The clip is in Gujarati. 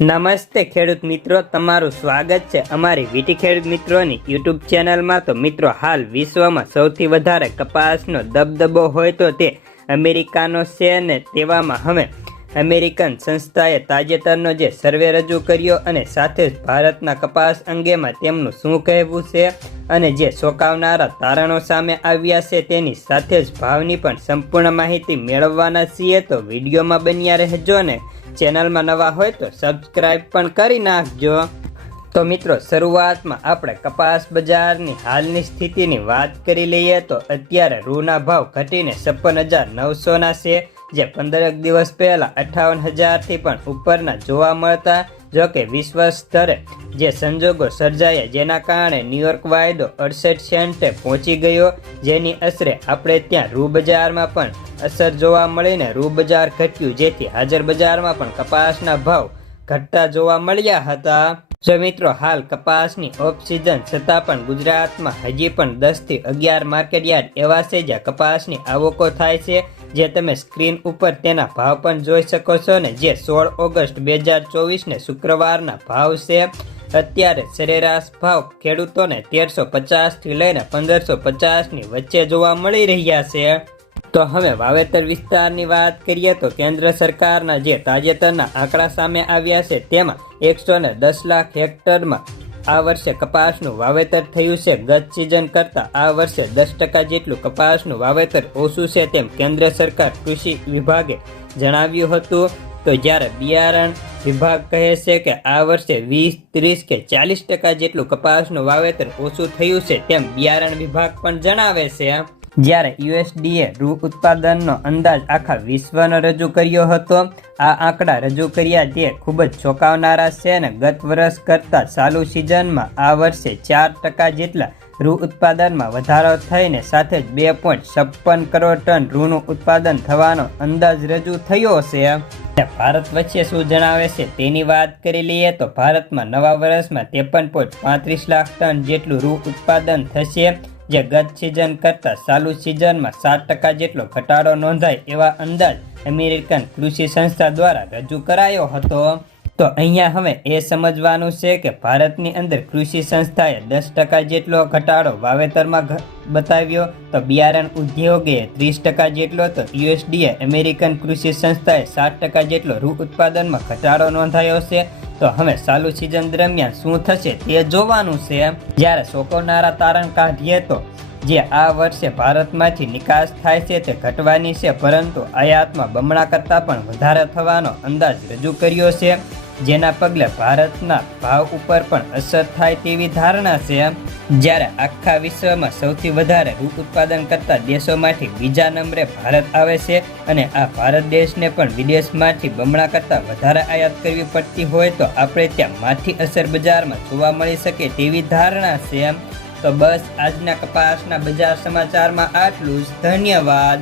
નમસ્તે ખેડૂત મિત્રો, તમારું સ્વાગત છે અમારી વીટી ખેડૂત મિત્રોની યુટ્યુબ ચેનલમાં. તો મિત્રો, હાલ વિશ્વમાં સૌથી વધારે કપાસનો દબદબો હોય તો તે અમેરિકાનો છે ને તેવામાં હવે અમેરિકન સંસ્થાએ તાજેતરનો જે સર્વે રજૂ કર્યો અને સાથે જ ભારતના કપાસ અંગેમાં તેમનું શું કહેવું છે અને જે ચોંકાવનારા તારણો સામે આવ્યા છે તેની સાથે જ ભાવની પણ સંપૂર્ણ માહિતી મેળવવાના છીએ. તો વિડીયોમાં બન્યા રહેજો ને ચેનલમાં નવા હોય તો સબસ્ક્રાઇબ પણ કરી નાખજો. તો મિત્રો, શરૂઆતમાં આપણે કપાસ બજારની હાલની સ્થિતિની વાત કરી લઈએ તો અત્યારે રૂના ભાવ ઘટીને છપ્પન હજાર નવસોના છે. જે પંદરક દિવસ પહેલા અઠાવન હજારથી પણ ઉપરના જોવા મળતા, જોકે વિશ્વ સ્તરે જે સંજોગો સર્જાયા જેના કારણે ન્યુયોર્ક વાયદો અડસઠ સેન્ટે પહોંચી ગયો, જેની અસરે આપણે ત્યાં રૂ પણ અસર જોવા મળીને રૂ ઘટ્યું, જેથી હાજર બજારમાં પણ કપાસના ભાવ ઘટતા જોવા મળ્યા હતા. જો મિત્રો, હાલ કપાસની ઓફ સિઝન છતાં પણ ગુજરાતમાં હજી પણ દસથી અગિયાર માર્કેટ યાર્ડ એવા છે જ્યાં કપાસની આવકો થાય છે. જે તમે સ્ક્રીન ઉપર તેના ભાવ પણ જોઈ શકો છો ને જે સોળ ઓગસ્ટ બે હજાર ચોવીસને શુક્રવારના ભાવ છે. અત્યારે સરેરાશ ભાવ ખેડૂતોને તેરસો પચાસથી લઈને પંદરસો પચાસની વચ્ચે જોવા મળી રહ્યા છે. તો હવે વાવેતર વિસ્તારની વાત કરીએ તો કેન્દ્ર સરકારના જે તાજેતરના આંકડા સામે આવ્યા છે, તેમાં એકસો દસ લાખ હેક્ટરમાં આ વર્ષે કપાસનું વાવેતર થયું છે ગત સિઝન કરતાં. આ વર્ષે દસ ટકા જેટલું કપાસનું વાવેતર ઓછું છે તેમ કેન્દ્ર સરકાર કૃષિ વિભાગે જણાવ્યું હતું. તો જ્યારે બિયારણ વિભાગ કહે છે કે આ વર્ષે વીસ, ત્રીસ કે ચાલીસ ટકા જેટલું કપાસનું વાવેતર ઓછું થયું છે તેમ બિયારણ વિભાગ પણ જણાવે છે. જ્યારે યુએસડીએ રૂ ઉત્પાદનનો અંદાજ આખા વિશ્વનો રજૂ કર્યો હતો, આ આંકડા રજૂ કર્યા તે ખૂબ જ ચોંકાવનારા છે અને ગત વર્ષ કરતાં ચાલુ સિઝનમાં આ વર્ષે ચાર ટકા જેટલા રૂ ઉત્પાદનમાં વધારો થઈને સાથે જ બે પોઈન્ટ છપ્પન કરોડ ટન રૂનું ઉત્પાદન થવાનો અંદાજ રજૂ થયો છે. ભારત વચ્ચે શું જણાવે છે તેની વાત કરી લઈએ તો ભારતમાં નવા વર્ષમાં ત્રેપન પોઈન્ટ પાંત્રીસ લાખ ટન જેટલું રૂ ઉત્પાદન થશે. જે ગત સિઝન કરતાં ચાલુ સિઝનમાં સાત ટકા જેટલો ઘટાડો નોંધાય એવા અંદાજ અમેરિકન કૃષિ સંસ્થા દ્વારા રજૂ કરાયો હતો. તો અહીંયા હવે એ સમજવાનું છે કે ભારતની અંદર કૃષિ સંસ્થાએ દસ ટકા જેટલો ઘટાડો વાવેતરમાં બતાવ્યો. તો બિયારણ ઉદ્યોગે ત્રીસ ટકા જેટલો, તો યુએસડીએ અમેરિકન કૃષિ સંસ્થાએ સાત ટકા જેટલો રૂ ઉત્પાદનમાં ઘટાડો નોંધાયો છે. તો હવે ચાલુ સિઝન દરમિયાન શું થશે તે જોવાનું છે. જ્યારે સોકોનારા તારણ કાઢીએ તો જે આ વર્ષે ભારતમાંથી નિકાસ થાય છે તે ઘટવાની છે, પરંતુ આયાતમાં બમણા કરતાં પણ વધારે થવાનો અંદાજ રજૂ કર્યો છે. જેના પગલે ભારતના ભાવ ઉપર પણ અસર થાય તેવી ધારણા છે. જ્યારે આખા વિશ્વમાં સૌથી વધારે રૂ ઉત્પાદન કરતા દેશોમાંથી બીજા નંબરે ભારત આવે છે અને આ ભારત દેશને પણ વિદેશમાંથી બમણા કરતાં વધારે આયાત કરવી પડતી હોય તો આપણે ત્યાં માઠી અસર બજારમાં જોવા મળી શકે તેવી ધારણા છે. તો બસ આજના કપાસના બજાર સમાચારમાં આટલું જ. ધન્યવાદ.